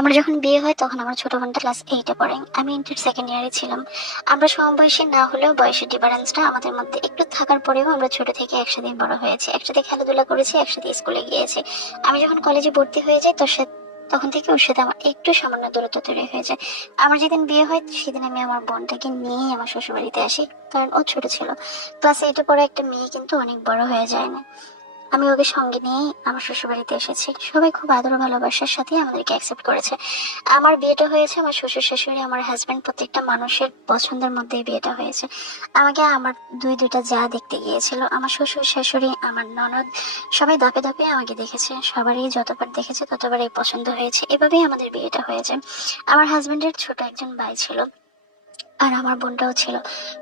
আমার যখন বিয়ে হয় তখন আমার ছোট বোনটা ক্লাস 8-এ পড়ে, আমি ইন্টার সেকেন্ড ইয়ারে ছিলাম। আমরা সমবয়সী না হলেও বয়সের ডিফারেন্সটা আমাদের মধ্যে একটু থাকার পরেও আমরা ছোট থেকে একসাথে বড় হয়েছি, একসাথে খেলাধুলা করেছি, একসাথে স্কুলে গিয়েছি। আমি যখন কলেজে ভর্তি হয়ে যাই তখন থেকে ওর সাথে আমার একটু সামান্য দূরত্ব তৈরি হয়ে যায়। আমার যেদিন বিয়ে হয় সেদিন আমি আমার বোনটাকে নিয়েই আমার শ্বশুর বাড়িতে আসি, কারণ ও ছোট ছিল। ক্লাস 8-এ পড়ে একটা মেয়ে কিন্তু অনেক বড় হয়ে যায় না। আমি ওকে সঙ্গে নিয়েই আমার শ্বশুরবাড়িতে এসেছি। সবাই খুব আদর ভালোবাসার সাথে আমাদেরকে অ্যাকসেপ্ট করেছে। আমার বিয়েটা হয়েছে আমার শ্বশুর শাশুড়ি, আমার হাজবেন্ড, প্রত্যেকটা মানুষের পছন্দের মধ্যেই বিয়েটা হয়েছে। আমাকে আমার দুইটা যা দেখতে গিয়েছিল, আমার শ্বশুর শাশুড়ি, আমার ননদ, সবাই ধাপে ধাপে আমাকে দেখেছে। সবারই যতবার দেখেছে ততবারই পছন্দ হয়েছে। এভাবেই আমাদের বিয়েটা হয়েছে। আমার হাজবেন্ডের ছোট একজন ভাই ছিল, আর আমার বোনটাও ছিল।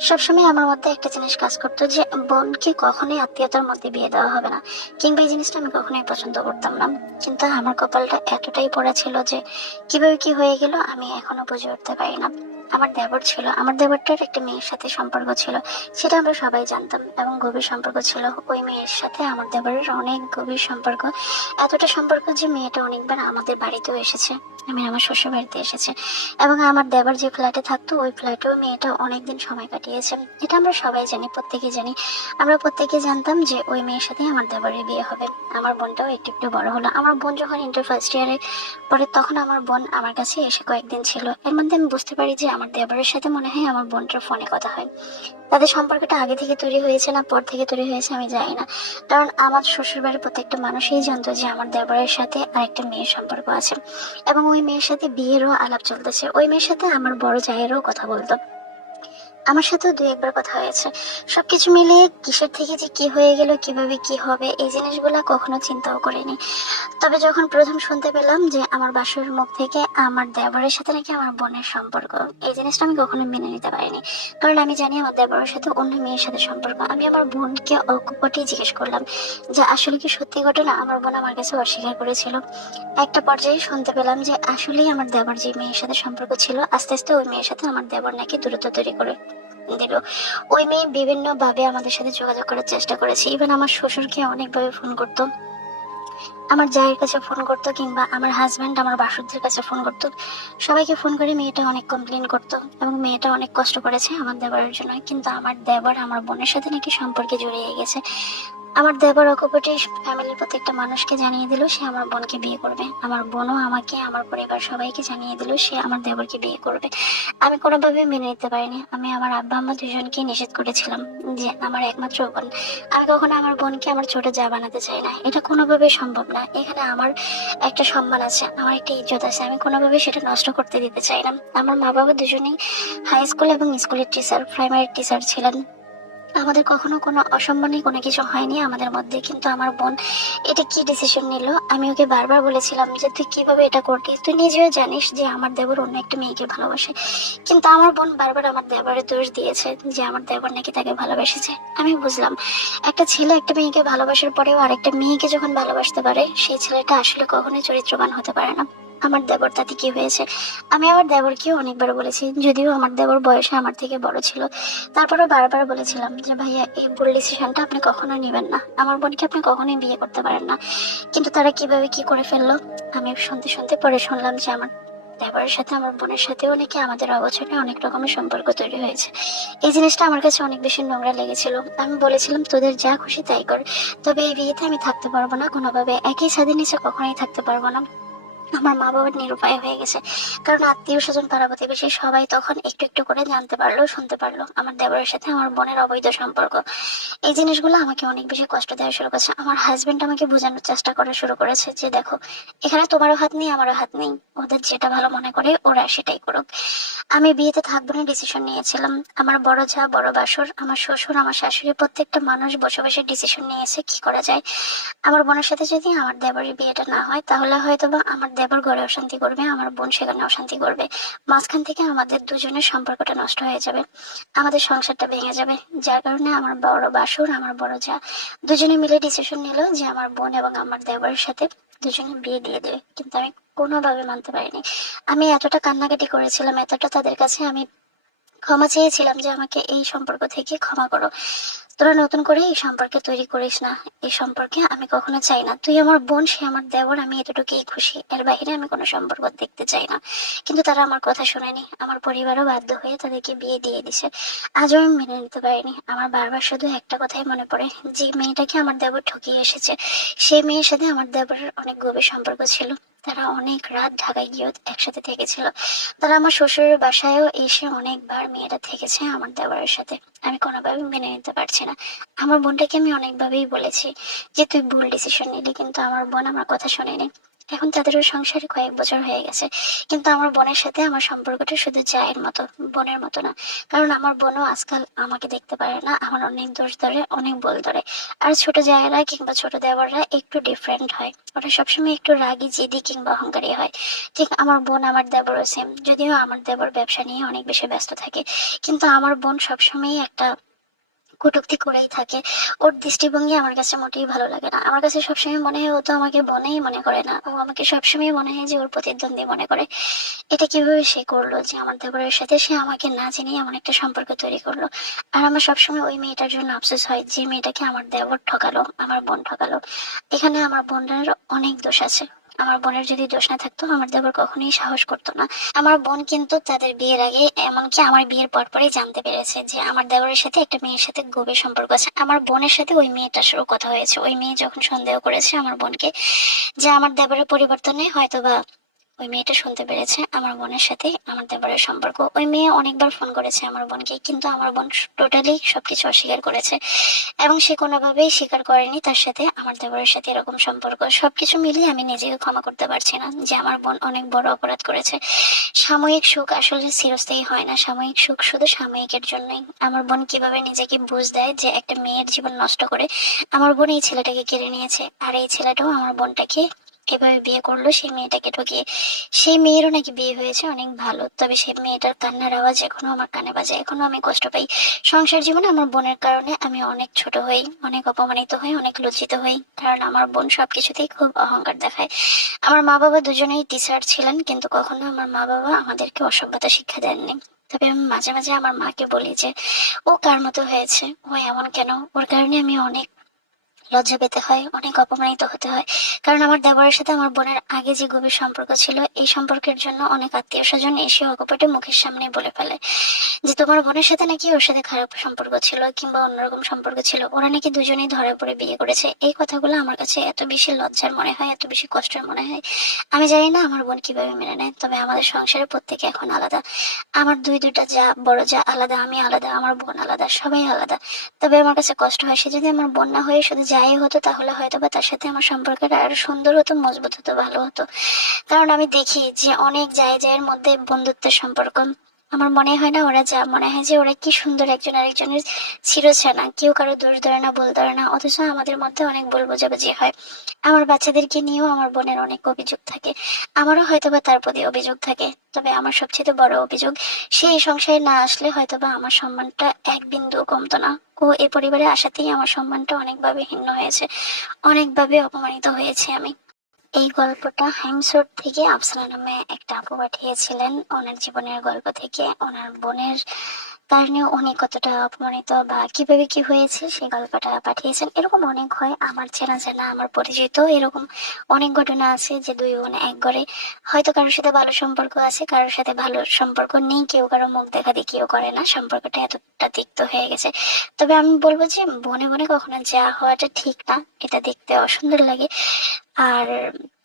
সবসময় আমার মধ্যে একটা জিনিস কাজ করতো যে বোনকে কখনোই আত্মীয়তার মধ্যে বিয়ে দেওয়া হবে না, কিংবা এই জিনিসটা আমি কখনোই পছন্দ করতাম না। কিন্তু আমার কপালটা এতটাই পড়া ছিল যে কিভাবে কি হয়ে গেল আমি এখনো বুঝে উঠতে পারি না। আমার দেবর ছিল, আমার দেবরটার একটা মেয়ের সাথে সম্পর্ক ছিল, সেটা আমরা সবাই জানতাম, এবং গভীর সম্পর্ক ছিল। ওই মেয়ের সাথে আমার দেবরের অনেক গভীর সম্পর্ক, এতটা সম্পর্ক যে মেয়েটা অনেকবার আমাদের বাড়িতেও এসেছে, আমি আমার শ্বশুর বাড়িতে এসেছে। এবং আমার দেবর যে ফ্ল্যাটে থাকতো ওই ফ্ল্যাটেও মেয়েটা অনেকদিন সময় কাটিয়েছে। এটা আমরা সবাই জানি, প্রত্যেকে জানি। আমরা প্রত্যেকে জানতাম যে ওই মেয়ের সাথে আমার দেবরের বিয়ে হবে। আমার বোনটাও একটু একটু বড় হলো। আমার বোন যখন ইন্টার ফার্স্ট ইয়ারে পরে তখন আমার বোন আমার কাছে এসে কয়েকদিন ছিল। এর মধ্যে আমি বুঝতে পারি যে আমার দেবরের সাথে মনে হয় আমার বোনটার ফোনে কথা হয়। তাদের সম্পর্কটা আগে থেকে তৈরি হয়েছে না পর থেকে তৈরি হয়েছে আমি জানি না, কারণ আমার শ্বশুর বাড়ির প্রত্যেকটা মানুষই জানতো যে আমার দেবরের সাথে আরেকটা মেয়ের সম্পর্ক আছে, এবং ওই মেয়ের সাথে বিয়েরও আলাপ চলতেছে। ওই মেয়ের সাথে আমার বড় জায়েরও কথা বলতো, আমার সাথেও দু একবার কথা হয়েছে। সবকিছু মিলিয়ে কিসের থেকে যে কি হয়ে গেল, কিভাবে কি হবে, এই জিনিসগুলা কখনো চিন্তাও করিনি। তবে যখন প্রথম শুনতে পেলাম যে আমার বাসুর মুখ থেকে আমার দেবরের সাথে নাকি আমার বোনের সম্পর্ক, এই জিনিসটা আমি কখনো মেনে নিতে পারিনি। কারণ আমি জানি আমার দেবরের সাথে অন্য মেয়ের সাথে সম্পর্ক। আমি আমার বোনকে অকপটেই জিজ্ঞেস করলাম যে আসলে কি সত্যি ঘটনা। আমার বোন আমার কাছে অস্বীকার করেছিল। একটা পর্যায়ে শুনতে পেলাম যে আসলেই আমার দেবর যে মেয়ের সাথে সম্পর্ক ছিল, আস্তে আস্তে ওই মেয়ের সাথে আমার দেবর নাকি দূরত্ব তৈরি করে দিল। ওই মেয়ে বিভিন্ন ভাবে আমাদের সাথে যোগাযোগ করার চেষ্টা করেছে, ইভেন আমার শ্বশুরকে অনেকভাবে ফোন করতো, আমার জায়ের কাছে ফোন করতো, কিংবা আমার হাজবেন্ড আমার বাসুরদের কাছে ফোন করতো। সবাইকে ফোন করে মেয়েটা অনেক কমপ্লেন করতো, এবং মেয়েটা অনেক কষ্ট করেছে আমার দেবরের জন্য। কিন্তু আমার দেবর আমার বোনের সাথে নাকি সম্পর্কে জড়িয়ে গেছে। আমার দেবর অকপটে ফ্যামিলির প্রত্যেকটা মানুষকে জানিয়ে দিল সে আমার বোনকে বিয়ে করবে। আমার বোনও আমাকে, আমার পরিবার সবাইকে জানিয়ে দিল সে আমার দেবরকে বিয়ে করবে। আমি কোনোভাবে মেনে নিতে পারিনি। আমি আমার আব্বা আম্মা দুজনকে নিষেধ করেছিলাম যে আমার একমাত্র বোন, আমি কখনো আমার বোনকে আমার ছোট যা বানাতে চাই না। এটা কোনোভাবেই সম্ভব না। এখানে আমার একটা সম্মান আছে, আমার একটা ইজ্জত আছে, আমি কোনোভাবে সেটা নষ্ট করতে দিতে চাই না। আমার মা বাবা দুজনেই হাই স্কুল এবং স্কুলের টিচার, প্রাইমারি টিচার ছিলেন। আমাদের কখনো কোনো অসম্মানী কোনো কিছু হয়নি আমাদের মধ্যে। কিন্তু আমার বোন এটা কি ডিসিশন নিল, আমি ওকে বারবার বলেছিলাম যে তুই কিভাবে এটা করলি, তুই নিজেও জানিস যে আমার দেবর অন্য একটা মেয়েকে ভালোবাসে। কিন্তু আমার বোন বারবার আমার দেবরের দোষ দিয়েছে যে আমার দেবর নাকি তাকে ভালোবেসেছে। আমি বুঝলাম একটা ছেলে একটা মেয়েকে ভালোবাসার পরেও আরেকটা মেয়েকে যখন ভালোবাসতে পারে সেই ছেলেটা আসলে কখনোই চরিত্রবান হতে পারে না। আমার দেবর তাতে কি হয়েছে। আমি আমার দেবরকেও অনেকবার বলেছি, যদিও আমার দেবর বয়সে আমার থেকে বড় ছিল, তারপরে বারবার বলেছিলাম যে ভাইয়া এই ভুল ডিসিশনটা আপনি কখনো নেবেন না, আমার বোনকে আপনি কখনোই বিয়ে করতে পারেন না। কিন্তু তারা কিভাবে কি করে ফেললো। আমি শুনতে শুনতে পরে শুনলাম যে আমার দেবরের সাথে আমার বোনের সাথেও নাকি আমাদের অবচরে অনেক রকমের সম্পর্ক তৈরি হয়েছে। এই জিনিসটা আমার কাছে অনেক বেশি নোংরা লেগেছিল। আমি বলেছিলাম তোদের যা খুশি তাই কর, তবে এই বিয়েতে আমি থাকতে পারবো না কোনোভাবে, একই ছাদের নিচে কখনোই থাকতে পারবো না। আমার মা বাবার নিরুপায় হয়ে গেছে, কারণ আত্মীয় স্বজন পাড়া প্রতিবেশী সবাই তখন একটু একটু করে জানতে পারলো, শুনতে পারলো আমার দেবরের সাথে আমার বোনের অবৈধ সম্পর্ক। এই জিনিসগুলো আমাকে অনেক বেশি কষ্ট দেওয়া শুরু করেছে। আমার হাজবেন্ড আমাকে বোঝানোর চেষ্টা করা শুরু করেছে যে দেখো এখানে তোমারও হাত নেই আমারও হাত নেই, ওদের যেটা ভালো মনে করে ওরা সেটাই করুক। আমি বিয়েতে থাকবো না ডিসিশন নিয়েছিলাম। আমার বড় যা, বড় বাসুর, আমার শ্বশুর, আমার শাশুড়ি, প্রত্যেকটা মানুষ বসে বসে ডিসিশন নিয়েছে কি করা যায়। আমার বোনের সাথে যদি আমার দেবরের বিয়েটা না হয় তাহলে হয়তো বা আমার দেবর ঘরে অশান্তি করবে, আমার বোন সেখানে অশান্তি করবে। মাঝখান থেকে আমাদের দুজনের সম্পর্কটা নষ্ট হয়ে যাবে, আমাদের সংসারটা ভেঙে যাবে। যার কারণে আমার বড় বাসুর, আমার বড় যা দুজনে মিলে ডিসিশন নিল যে আমার বোন এবং আমার দেবরের সাথে দুজনে বিয়ে দিয়ে দেবে। কিন্তু আমি কোনোভাবে মানতে পারিনি। আমি এতটা কান্নাকাটি করেছিলাম, এতটা তাদের কাছে আমি ক্ষমা চেয়েছিলাম যে আমাকে এই সম্পর্ক থেকে ক্ষমা করো, তোরা নতুন করে এই সম্পর্কে তৈরি করিস না, এই সম্পর্কে আমি কখনো চাই না। তুই আমার বোন, সে আমার দেবর, আমি এতটুকুই খুশি, এর বাইরে আমি কোনো সম্পর্ক দেখতে চাই না। কিন্তু তারা আমার কথা শোনেনি, আমার পরিবারও বাধ্য হয়ে তাদেরকে বিয়ে দিয়ে দিছে। আজও আমি মেনে নিতে পারিনি। আমার বারবার শুধু একটা কথাই মনে পড়ে, যে মেয়েটাকে আমার দেবর ঠকিয়ে এসেছে, সেই মেয়ের সাথে আমার দেবরের অনেক গভীর সম্পর্ক ছিল। তারা অনেক রাত ঢাকায় গিয়েও একসাথে থেকেছিল। তারা আমার শ্বশুরের বাসায়ও এসে অনেকবার মেয়েটা থেকেছে আমার দেবরের সাথে। আমি কোনোভাবেই মেনে নিতে পারছি না। আমার বোনটাকে আমি অনেকভাবেই বলেছি যে তুই ভুল ডিসিশন নিলি, কিন্তু আমার বোন আমার কথা শোনেনি। এখন তাদেরও সংসারে কয়েক বছর হয়ে গেছে, কিন্তু আমার বোনের সাথে আমার সম্পর্কটা শুধু জায়ের মতো, বোনের মতো না। কারণ আমার বোনও আজকাল আমাকে দেখতে পারে না, আমার অনেক দোষ ধরে, অনেক বল ধরে। আর ছোট জায়েরা কিংবা ছোট দেওররা একটু ডিফারেন্ট হয়, ওরা সবসময় একটু রাগী, জিদি কিংবা অহংকারী হয়। ঠিক আমার বোন আমার দেবরও সেম, যদিও আমার দেবর ব্যবসা নিয়ে অনেক বেশি ব্যস্ত থাকে, কিন্তু আমার বোন সবসময় একটা কটূক্তি করেই থাকে। ওর দৃষ্টিভঙ্গি আমার কাছে মোটেই ভালো লাগে না। আমার কাছে সবসময় মনে হয় ও তো আমাকে বোনেই মনে করে না, ও আমাকে সবসময় মনে হয় যে ওর প্রতিদ্বন্দ্বী মনে করে। এটা কিভাবে সে করলো যে আমার দেবরের সাথে সে আমাকে না জেনে এমন একটা সম্পর্ক তৈরি করলো? আর আমার সবসময় ওই মেয়েটার জন্য আফসোস হয়, যে মেয়েটাকে আমার দেবর ঠকালো, আমার বোন ঠকালো। এখানে আমার বোনের অনেক দোষ আছে। আমার বোনের যদি দোষ না থাকতো, আমার দেবর কখনোই সাহস করতো না। আমার বোন কিন্তু তাদের বিয়ের আগে, এমনকি আমার বিয়ের পরপরই জানতে পেরেছে যে আমার দেবরের সাথে একটা মেয়ের সাথে গভীর সম্পর্ক আছে। আমার বোনের সাথে ওই মেয়েটার সাথে কথা হয়েছে, ওই মেয়ে যখন সন্দেহ করেছে আমার বোনকে যে আমার দেবরের পরিবর্তনে হয়তোবা ওই মেয়েটা শুনতে পেরেছে আমার বোনের সাথে আমার দেবরের সম্পর্ক। ওই মেয়ে অনেকবার ফোন করেছে আমার বোনকে, কিন্তু আমার বোন টোটালি সবকিছু অস্বীকার করেছে, এবং সে কোনোভাবেই স্বীকার করেনি তার সাথে আমার দেবরের সাথে এরকম সম্পর্ক। সবকিছু মিলিয়ে আমি নিজেকে ক্ষমা করতে পারছি না যে আমার বোন অনেক বড় অপরাধ করেছে। সাময়িক সুখ আসলে চিরস্থায়ী হয় না, সাময়িক সুখ শুধু সাময়িকের জন্যই। আমার বোন কিভাবে নিজেকে বুঝ দেয় যে একটা মেয়ের জীবন নষ্ট করে আমার বোন এই ছেলেটাকে কেড়ে নিয়েছে, আর এই ছেলেটাও আমার বোনটাকে এভাবে বিয়ে করলো সেই মেয়েটাকে ঠকিয়ে। সেই মেয়েরও নাকি বিয়ে হয়েছে অনেক ভালো, তবে সেই মেয়েটার কান্নার আওয়াজ এখনো আমার কানে বাজে, এখনো আমি কষ্ট পাই। সংসার জীবনে আমার বোনের কারণে আমি অনেক ছোট হই, অনেক অপমানিত হই, অনেক লজ্জিত হই, কারণ আমার বোন সবকিছুতেই খুব অহংকার দেখায়। আমার মা বাবা দুজনেই টিচার ছিলেন, কিন্তু কখনো আমার মা বাবা আমাদেরকে অসভ্যতা শিক্ষা দেননি। তবে আমি মাঝে মাঝে আমার মাকে বলি যে ও কার মতো হয়েছে, ও এমন কেন, ওর কারণে আমি অনেক লজ্জা পেতে হয়, অনেক অপমানিত হতে হয়। কারণ আমার দেবরের সাথে আমার বোনের আগে যে গভীর সম্পর্ক ছিল, এই সম্পর্কের জন্য অনেক আত্মীয় স্বজন এসে অকপটে মুখের সামনে বলে ফেলে যে তোমার বোনের সাথে নাকি ওর সাথে খারাপ সম্পর্ক ছিল কিংবা অন্যরকম সম্পর্ক ছিল, ওরা নাকি দুজনেই ধরা পড়ে বিয়ে করেছে। এই কথাগুলো আমার কাছে এত বেশি লজ্জার মনে হয়, এত বেশি কষ্টের মনে হয়। আমি জানি না আমার বোন কিভাবে মেনে নেয়, তবে আমাদের সংসারে প্রত্যেকে এখন আলাদা। আমার দুইটা যা, বড় যা আলাদা, আমি আলাদা, আমার বোন আলাদা, সবাই আলাদা। তবে আমার কাছে কষ্ট হয়, সে যদি আমার বোন না হয়ে শুধু যাই হতো, তাহলে হয়তো বা তার সাথে আমার সম্পর্কটা আরো সুন্দর হতো, মজবুত হতো, ভালো হতো। কারণ আমি দেখি যে অনেক জায়ের মধ্যে বন্ধুত্বের সম্পর্ক, আমার মনে হয় না ওরা, যা মনে হয় যে ওরা কি সুন্দর একজন আরেকজনের চিরচেনা, কেউ কারো দোষ ধরে না, ভুল ধরে না, অথচ আমাদের মধ্যে অনেক ভুল বোঝাবুঝি হয়। আমার বাচ্চাদেরকে নিয়েও আমার বোনের অনেক অভিযোগ থাকে, আমারও হয়তোবা তার প্রতি অভিযোগ থাকে। তবে আমার সবচেয়ে বড় অভিযোগ, সে এই সংসারে না আসলে হয়তোবা আমার সম্মানটা এক বিন্দু কমতো না। ও এ পরিবারে আসাতেই আমার সম্মানটা অনেকভাবে ক্ষুণ্ণ হয়েছে, অনেকভাবে অপমানিত হয়েছে আমি। এই গল্পটা হেমসোট থেকে আফসানা নামে একটা আপু পাঠিয়েছিলেন, ওনার জীবনের গল্প থেকে, ওনার বোনের কারণে উনি কতটা অপমানিত বা কিভাবে কি হয়েছে সেই গল্পটা পাঠিয়েছেন। এরকম অনেক হয়, আমার চেনা জানা, আমার পরিচিত এরকম অনেক ঘটনা আছে যে দুই বোন এক ঘরে, হয়তো কারোর সাথে ভালো সম্পর্ক আছে, কারোর সাথে ভালো সম্পর্ক নেই, কেউ কারো মুখ দেখা দেখিও করে না, সম্পর্কটা এতটা তিক্ত হয়ে গেছে। তবে আমি বলবো যে বনে বনে কখনো যা হওয়াটা ঠিক না, এটা দেখতে অসুন্দর লাগে। আর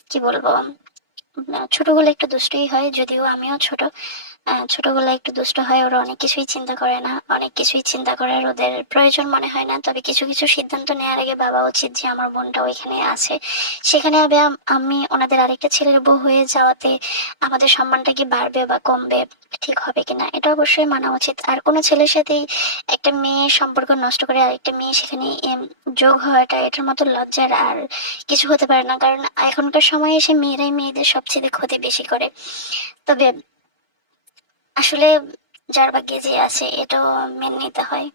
কি বলবো, ছোটগুলো একটু দুষ্টুই হয়, যদিও আমিও ছোট। ছোটগুলো একটু দুষ্ট হয়, ওরা অনেক কিছুই চিন্তা করে না, অনেক কিছুই চিন্তা করার ওদের প্রয়োজন মনে হয় না। তবে কিছু কিছু সিদ্ধান্ত নেওয়ার আগে ভাবা উচিত যে আমার বোনটা ওইখানে আছে, সেখানে হবে আমি ওনাদের আরেকটা ছেলের বউ হয়ে যাওয়াতে আমাদের সম্মানটা কি বাড়বে বা কমবে, ঠিক হবে কিনা, এটা অবশ্যই মানা উচিত। আর কোনো ছেলের সাথেই একটা মেয়ের সম্পর্ক নষ্ট করে আরেকটা মেয়ে সেখানে যোগ হওয়াটা, এটার মতো লজ্জার আর কিছু হতে পারে না। কারণ এখনকার সময়ে এসে মেয়েরাই মেয়েদের সবচেয়ে ক্ষতি বেশি করে। তবে আসলে যার ভাগ্যে যে আছে এটাও মেনে নিতে হয়।